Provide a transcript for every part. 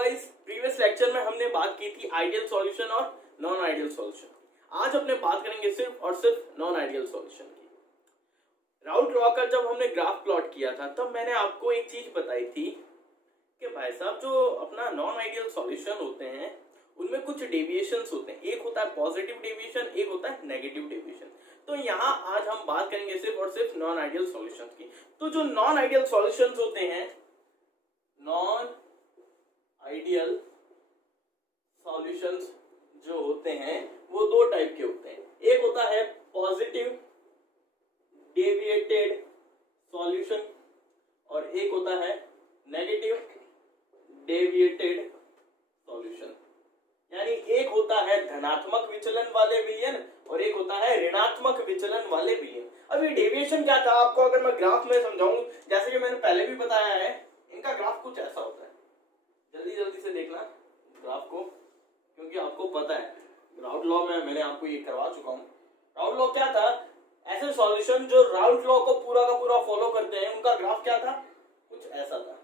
Guys, previous lecture में हमने बात की थी आइडियल सॉल्यूशन और नॉन आइडियल सॉल्यूशन। आज अपने बात करेंगे सिर्फ और सिर्फ नॉन आइडियल सॉल्यूशन की। राउट लॉ का जब हमने ग्राफ प्लॉट किया था तब मैंने आपको एक चीज बताई थी कि भाई साहब जो अपना नॉन आइडियल सॉल्यूशन होते हैं उनमें कुछ डेविएशंस होते हैं। एक होता है पॉजिटिव डेविएशन, एक होता है नेगेटिव डेविएशन। तो यहाँ आज हम बात करेंगे सिर्फ और सिर्फ नॉन आइडियल सॉल्यूशंस की। तो जो नॉन आइडियल सॉल्यूशंस होते हैं, नॉन आइडियल सॉल्यूशंस जो होते हैं वो दो टाइप के होते हैं। एक होता है पॉजिटिव डेविएटेड सॉल्यूशन और एक होता है नेगेटिव डेविएटेड सॉल्यूशन। यानी एक होता है धनात्मक विचलन वाले विलयन और एक होता है ऋणात्मक विचलन वाले विलयन। अब ये डेविएशन क्या था आपको अगर मैं ग्राफ में समझाऊं, जैसे कि मैंने पहले भी बताया है, इनका ग्राफ कुछ ऐसा होता है। जल्दी जल्दी से देखना ग्राफ को, क्योंकि आपको पता है राउट लॉ में मैंने आपको ये करवा चुका हूं। राउट लॉ क्या था? ऐसे सॉल्यूशन जो राउट लॉ को पूरा का पूरा फॉलो करते हैं उनका ग्राफ क्या था? कुछ ऐसा था।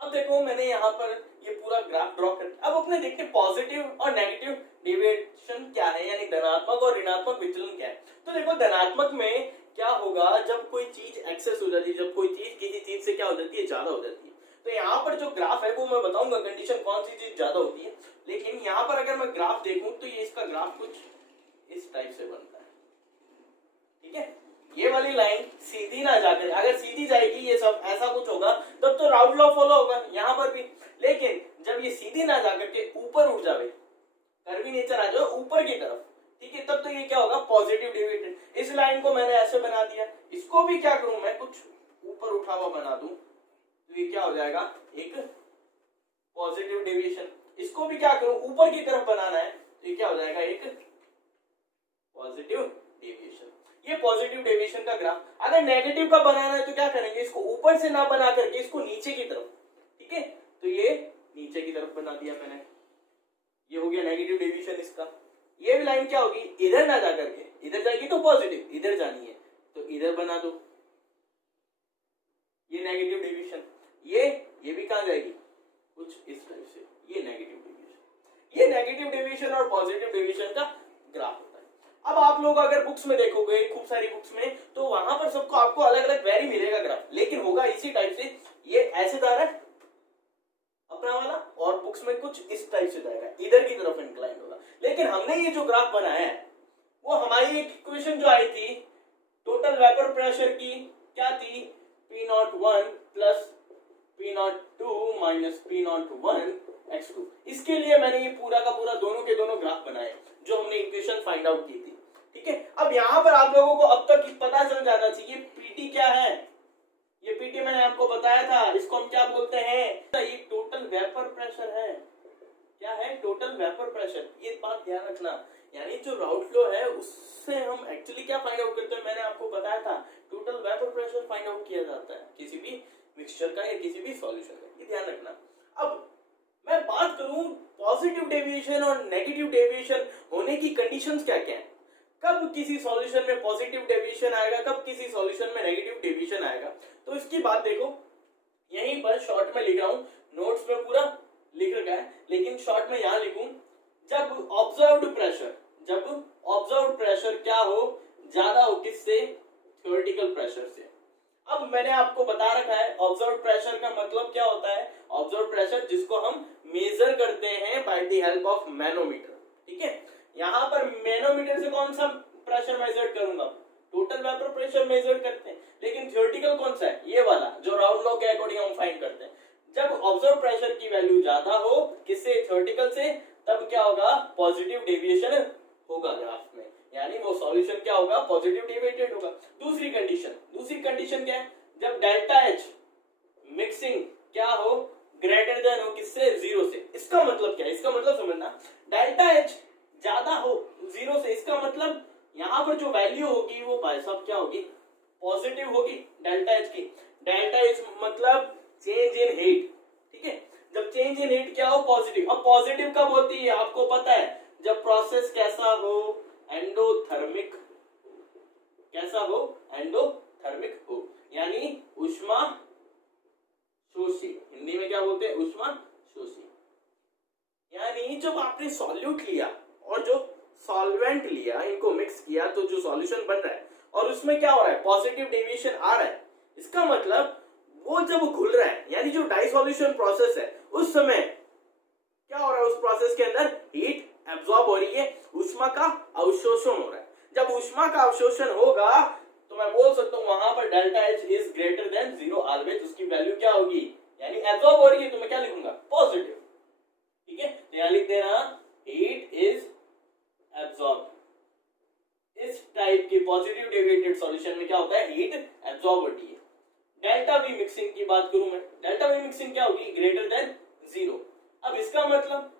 अब देखो मैंने यहाँ पर ये पूरा ग्राफ ड्रॉ कर। अब अपने देखते हैं पॉजिटिव और नेगेटिव डेविएशन क्या है, यानी धनात्मक और ऋणात्मक विचलन क्या है। तो देखो धनात्मक में क्या होगा, जब कोई चीज एक्सेस हो जाती है, जब कोई चीज किसी चीज से क्या हो जाती है, ज्यादा हो जाती है। तो यहाँ पर जो ग्राफ है वो मैं बताऊंगा कंडीशन कौन सी चीज ज्यादा होती है। लेकिन यहाँ पर अगर मैं ग्राफ देखूं तो ये इसका ग्राफ कुछ इस टाइप से बनता है। ठीक है, ये वाली लाइन सीधी ना जाकर, अगर सीधी जाएगी ये सब ऐसा कुछ होगा तब तो राउट लॉ फॉलो होगा यहाँ पर भी। लेकिन जब ये सीधी ना जाकर के ऊपर उठ जाए, कर्वीनेचर आ जाए ऊपर की तरफ, ठीक है, तब तो ये क्या होगा, पॉजिटिव डेविएटेड। इस लाइन को मैंने ऐसे बना दिया, इसको भी क्या करूं मैं, कुछ ऊपर उठा हुआ बना दूं, तो ये क्या हो जाएगा, एक पॉजिटिव डेविएशन। इसको भी क्या करूं, ऊपर की तरफ बनाना है, तो ये क्या हो जाएगा, एक पॉजिटिव डेविएशन। ये पॉजिटिव डेविएशन का ग्राफ। अगर नेगेटिव का बनाना है तो क्या करेंगे, इसको ऊपर से ना बना करके इसको नीचे की तरफ, ठीक है, तो ये नीचे की तरफ बना दिया मैंने। ये हो गया नेगेटिव डेविएशन इसका। ये भी लाइन क्या होगी, इधर ना जाकर के, इधर जाएगी तो पॉजिटिव, इधर जानी है तो इधर बना दो, ये नेगेटिव डेविएशन। ये भी कहां जाएगी, कुछ इस टाइप से, ये नेगेटिव डेविएशन। ये नेगेटिव डेविएशन और पॉजिटिव डेविएशन का ग्राफ होता है। अब आप लोग अगर बुक्स में देखोगे, खूब सारी बुक्स में, तो वहां पर सबको आपको अलग अलग वेरी मिलेगा ग्राफ, लेकिन होगा इसी टाइप से। ये ऐसे जा रहा है अपना वाला, और बुक्स में कुछ इस टाइप से जाएगा, इधर की तरफ इंक्लाइन होगा। लेकिन हमने ये जो ग्राफ बनाया है वो हमारी एक इक्वेशन जो आई थी टोटल वेपर प्रेशर की, क्या थी, P01 plus P02 minus P01 x2। इसके लिए मैंने ये पूरा का पूरा दोनों के दोनों ग्राफ बनाए जो हमने इक्वेशन फाइंड आउट की थी। ठीक है, अब यहाँ पर आप लोगों को अब तक पता चल जाना चाहिए पीटी क्या है। ये पीटी मैंने आपको बताया था, इसको हम क्या बोलते हैं, ये टोटल वेपर प्रेशर है। क्या है, टोटल वेपर प्रेशर। ये बात ध्यान रखना, यानी जो राउट फ्लो है उससे हम एक्चुअली क्या फाइंड आउट करते हैं, मैंने आपको बताया था total vapour pressure find out किया जाता है किसी भी मिक्सचर का या किसी भी सॉल्यूशन का, ये ध्यान रखना। अब मैं बात करूं पॉजिटिव डेविएशन और नेगेटिव डेविएशन होने की कंडीशंस क्या क्या है, कब किसी सॉल्यूशन में पॉजिटिव डेविएशन आएगा, कब किसी सॉल्यूशन में नेगेटिव डेविएशन आएगा, तो इसकी बात देखो। यहीं पर शॉर्ट में लिख रहा हूं, नोट्स में पूरा लिख रखा है, लेकिन शॉर्ट में यहां लिखूं, जब ऑब्जर्व्ड प्रेशर क्या हो, ज्यादा हो किससे, थ्योरेटिकल प्रेशर से। अब मैंने आपको बता रखा है ऑब्जर्व्ड प्रेशर का मतलब क्या होता है। ऑब्जर्व्ड प्रेशर जिसको हम मेजर करते हैं by the help of manometer. ठीक है, यहाँ पर मैनोमीटर से कौन सा प्रेशर मेजर करूंगा, टोटल वेपर प्रेशर मेजर करते हैं, लेकिन थ्योरेटिकल कौन सा है, ये वाला जो राउट लॉ के अकॉर्डिंग हम फाइंड करते हैं। जब ऑब्जर्व प्रेशर की वैल्यू ज्यादा हो किससे, थ्योरेटिकल से, तब क्या होगा, पॉजिटिव डेविएशन होगा ग्राफ में, यानी वो सॉल्यूशन क्या होगा, पॉजिटिव डेविएटेड होगा। दूसरी कंडीशन क्या है, जब डेल्टा एच मिक्सिंग क्या हो, ग्रेटर देन हो किससे, जीरो से। इसका मतलब क्या है, इसका मतलब समझना, डेल्टा एच ज्यादा हो जीरो से, इसका मतलब यहाँ पर जो वैल्यू होगी वो भाई साहब क्या होगी, पॉजिटिव होगी डेल्टा एच की। डेल्टा एच मतलब चेंज इन हीट। ठीक है, जब चेंज इन हीट क्या हो, पॉजिटिव। अब पॉजिटिव कब होती है आपको पता है, जब प्रोसेस कैसा हो, एंडोथर्मिक, कैसा हो, एंडोथर्मिक हो, यानी ऊष्मा आपने सॉल्यूट लिया और जो सॉल्वेंट लिया, इनको मिक्स किया तो जो सॉल्यूशन बन रहा है और उसमें क्या हो रहा है, पॉजिटिव डेविएशन आ रहा है, इसका मतलब वो जब घुल रहा है यानी जो डाइसॉल्यूशन प्रोसेस है उस समय क्या हो रहा है, उस प्रोसेस के अंदर हीट एब्जॉर्ब हो रही है, ऊष्मा का अवशोषण हो रहा है। जब ऊष्मा का अवशोषण होगा तो मैं बोल सकता हूं वहां पर delta H is greater than 0 always, उसकी वैल्यू क्या होगी, यानी एब्जॉर्ब हो रही है तो मैं क्या लिखूंगा, पॉजिटिव। ठीक है, तो यहां लिख देना हीट इज एब्जॉर्ब। इस टाइप के पॉजिटिव डेविएटेड सॉल्यूशन में क्या होता है, हीट एब्जॉर्ब होती है। डेल्टा वी मिक्सिंग की बात करूं मैं, डेल्टा वी मिक्सिंग क्या होगी, ग्रेटर देन 0। अब इसका मतलब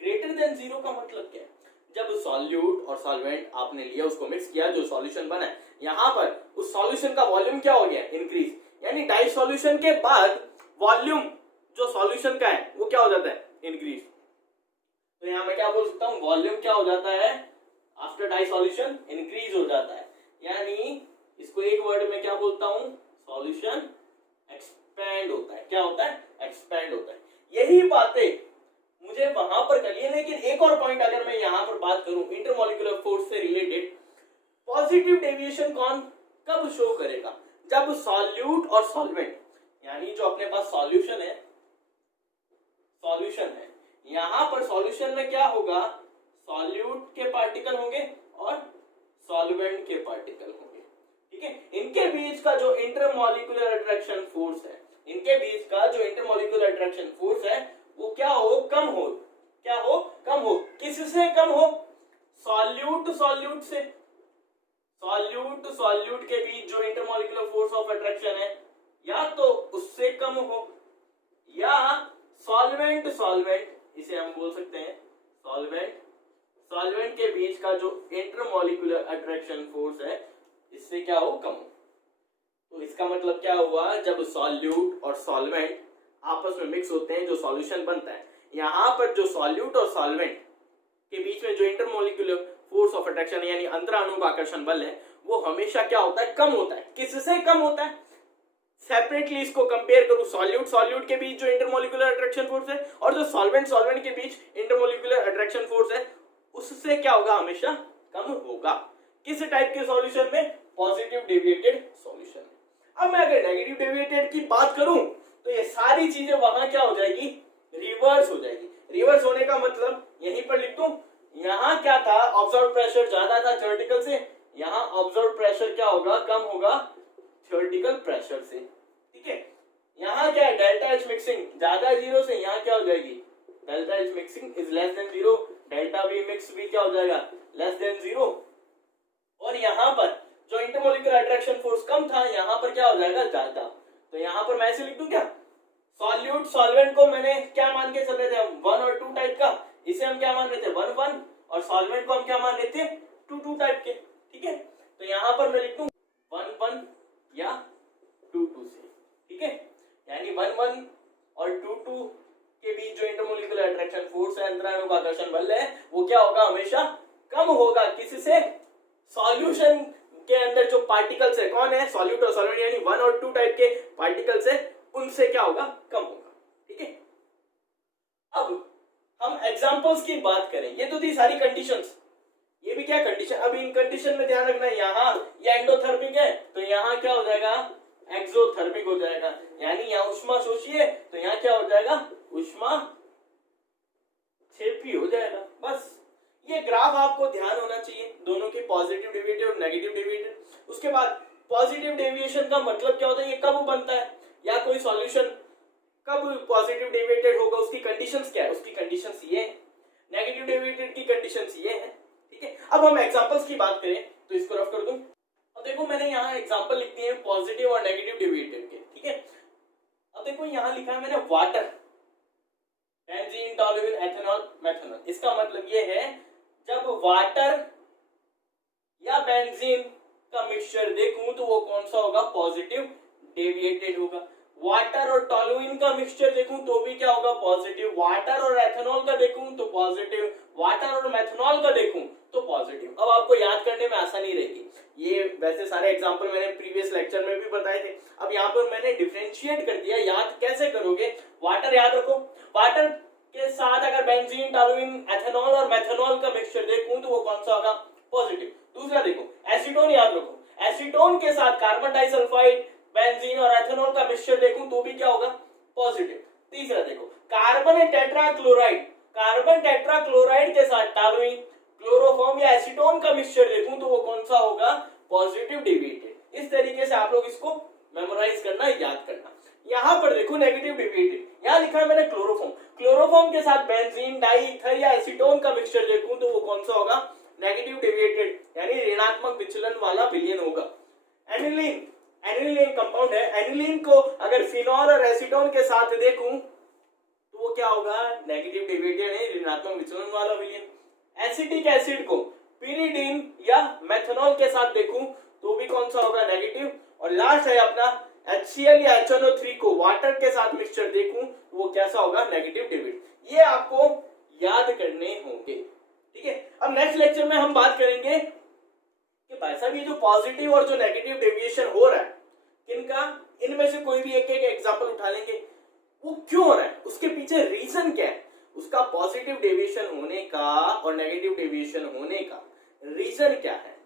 ग्रेटर देन 0 का मतलब क्या है, जब सॉल्यूट और सॉल्वेंट आपने लिया, उसको मिक्स किया, जो सॉल्यूशन बना है, यहां पर उस सॉल्यूशन का वॉल्यूम क्या हो गया, इंक्रीज, यानी डाई सॉल्यूशन के बाद वॉल्यूम जो सॉल्यूशन का है वो क्या हो जाता है, इंक्रीज। तो यहां मैं क्या बोल सकता हूं, वॉल्यूम क्या हो जाता है आफ्टर डाई सॉल्यूशन, इंक्रीज हो जाता है, यानी इसको एक वर्ड में क्या बोलता हूं, सॉल्यूशन एक्सपैंड होता है। क्या होता है, एक्सपैंड होता है। यही बातें मुझे वहां पर करनी है, लेकिन एक और पॉइंट अगर मैं यहां पर बात करूं इंटरमॉलिक्यूलर फोर्स से रिलेटेड, पॉजिटिव डेविएशन कौन कब शो करेगा, जब सॉल्यूट और सॉल्वेंट, यानी जो अपने पास सॉल्यूशन है यहां पर सॉल्यूशन में क्या होगा, सॉल्यूट के पार्टिकल होंगे और सॉल्वेंट के पार्टिकल होंगे। ठीक है, इनके बीच का जो इंटरमॉलिक्यूलर अट्रैक्शन फोर्स है, इनके बीच का जो इंटरमॉलिक्यूलर अट्रैक्शन फोर्स है वो क्या हो, कम हो। क्या हो, कम हो। किससे कम हो, सॉल्यूट सॉल्यूट से। सॉल्यूट के बीच जो इंटरमॉलिक्यूलर फोर्स ऑफ अट्रैक्शन है या तो उससे कम हो, या सॉल्वेंट इसे हम बोल सकते हैं सॉल्वेंट के बीच का जो इंटरमॉलिक्यूलर अट्रैक्शन फोर्स है इससे क्या हो, कम हो। तो इसका मतलब क्या हुआ, जब सॉल्यूट और सॉल्वेंट आपस में मिक्स होते हैं, जो सॉल्यूशन बनता है, यहां पर जो सॉल्यूट और सॉल्वेंट के बीच में जो इंटरमॉलिक्यूलर फोर्स ऑफ अट्रैक्शन यानी अंतराणु आकर्षण बल है वो हमेशा क्या होता है, कम होता है। किससे कम होता है, सेपरेटली इसको कंपेयर करूं, सॉल्यूट के बीच जो इंटरमॉलिक्यूलर अट्रैक्शन फोर्स है और जो सॉल्वेंट के बीच इंटरमॉलिक्यूलर अट्रैक्शन फोर्स है, उससे क्या होगा, हमेशा कम होगा। किस टाइप के सॉल्यूशन में, पॉजिटिव डेविएटेड सॉल्यूशन में। अब मैं अगर नेगेटिव डेविएटेड की बात करूं तो ये सारी चीजें वहां क्या हो जाएगी, रिवर्स हो जाएगी। रिवर्स होने का मतलब यहीं पर लिख दूं, यहां क्या था, ऑब्जर्व प्रेशर ज्यादा था थ्योरेटिकल से, यहां ऑब्जर्व प्रेशर क्या होगा, कम होगा थ्योरेटिकल प्रेशर से। ठीक है, यहां क्या है, डेल्टा एच मिक्सिंग ज्यादा है 0 से, यहां क्या हो जाएगी, delta H mixing is less than 0, delta we mix भी क्या हो जाएगा, लेस देन 0। और यहां पर जो इंटरमॉलिक्यूलर अट्रैक्शन फोर्स कम था, यहां पर क्या हो जाएगा, ज्यादा। तो यहां पर मैं ऐसे लिख दूं क्या, सॉल्यूट सॉल्वेंट को मैंने क्या मान के चल रहे थे हम, 1 और 2 टाइप का, इसे हम क्या मान रहे थे, 1 1, और सॉल्वेंट को हम क्या मान रहे थे, 2 2 टाइप के। ठीक है, तो यहां पर मैं लिख दूं 1 1 या 2 2 से। ठीक है, यानी 1 1 और 2 2 के बीच जो इंटरमॉलिक्यूलर अट्रैक्शन फोर्स है, अंतराणु आकर्षण बल है, वो क्या होगा, हमेशा कम होगा। किससे, सॉल्यूशन के अंदर जो पार्टिकल्स है, कौन है, सॉल्यूट और सॉल्वेंट, यानी 1 और 2 टाइप के पार्टिकल्स है, उनसे क्या होगा, कम होगा। ठीक है, अब हम एग्जांपल्स की बात करें। ये तो थी सारी कंडीशंस, ये भी क्या कंडीशन। अब इन कंडीशन में ध्यान रखना है, यहाँ ये एंडोथर्मिक है तो यहाँ क्या हो जाएगा, एक्सोथर्मिक हो जाएगा, यानी यहाँ ऊष्मा शोषी है तो यहाँ क्या हो जाएगा, ऊष्मा क्षेपी हो जाएगा। बस ये ग्राफ आपको ध्यान होना चाहिए, दोनों के पॉजिटिव डेविएटेड और नेगेटिव डेविएटेड। उसके बाद पॉजिटिव डेविएशन का मतलब क्या होता है, ये कब बनता है, या कोई सॉल्यूशन कब पॉजिटिव डेविएटेड होगा, उसकी कंडीशंस क्या है, उसकी कंडीशंस ये है। नेगेटिव डेविएटेड की कंडीशंस ये है। ठीक है, अब हम एग्जांपल्स की बात करें तो इसको रफ कर दूं। अब देखो मैंने यहाँ एग्जांपल लिख दिए हैं पॉजिटिव और नेगेटिव डेविएटेड के। ठीक है, अब देखो यहाँ लिखा है मैंने water, benzene, toluene, ethanol, methanol. इसका मतलब ये है जब वाटर या बेंजीन का मिक्सचर देखूं तो वो कौन सा होगा, पॉजिटिव डेविएटेड होगा। वाटर और टोल्यूइन का मिक्सचर देखूं तो भी क्या होगा, पॉजिटिव। वाटर और एथेनॉल का देखूं तो पॉजिटिव, वाटर और मेथनॉल का देखूं तो पॉजिटिव। अब आपको याद करने में आसानी रहेगी। ये वैसे सारे एग्जांपल मैंने प्रीवियस लेक्चर में भी बताए थे, अब यहाँ पर मैंने डिफरेंशिएट कर दिया। याद कैसे करोगे, वाटर याद रखो, वाटर के साथ अगर बेंजीन, टॉलुइन, एथेनॉल और मेथनॉल का मिक्सचर देखूं तो वो कौन सा होगा? पॉजिटिव। दूसरा देखो एसीटोन, याद रखो एसीटोन के साथ कार्बन डाइसल्फाइड, बेंजीन और एथेनॉल का मिक्सचर देखूं तो भी क्या होगा? पॉजिटिव। तीसरा देखो कार्बन टेट्राक्लोराइड, कार्बन टेट्राक्लोराइड के साथ टॉलुइन, क्लोरोफॉर्म या एसीटोन का मिक्सचर देखूं तो वो कौन सा होगा? Positive deviated. इस तरीके से आप लोग इसको मेमोराइज करना, याद करना। यहां पर देखो नेगेटिव डेविएटेड, यहां लिखा है मैंने क्लोरोफॉर्म, क्लोरोफॉर्म के साथ बेंजीन, डाई ईथर या एसीटोन का मिक्सचर देखूं तो वो कौन सा होगा? नेगेटिव डेविएटेड, यानी ऋणात्मक विचलन वाला विलयन होगा। एनिलीन, एनिलीन कंपाउंड है, एनिलीन को अगर फिनॉल और एसीटोन के साथ देखूं तो वो क्या होगा? नेगेटिव डेविएटेड है, ऋणात्मक विचलन वाला विलयन। एसिटिक एसिड को पिरिडीन या मेथनॉल के साथ देखूं तो भी कौन सा होगा? नेगेटिव। और लास्ट है अपना HCl या HNO3 को वाटर के साथ मिक्सचर देखूं तो वो कैसा होगा? Negative deviated. ये आपको याद करने होंगे, ठीक है। अब नेक्स्ट लेक्चर में हम बात करेंगे कि भाई साहब ये जो पॉजिटिव और जो नेगेटिव डेविएशन हो रहा है किनका, इनमें से कोई भी एक एक एग्जांपल उठा लेंगे, वो क्यों हो रहा है, उसके पीछे रीजन क्या है, उसका पॉजिटिव डेविएशन होने का और नेगेटिव डेविएशन होने का रीजन क्या है।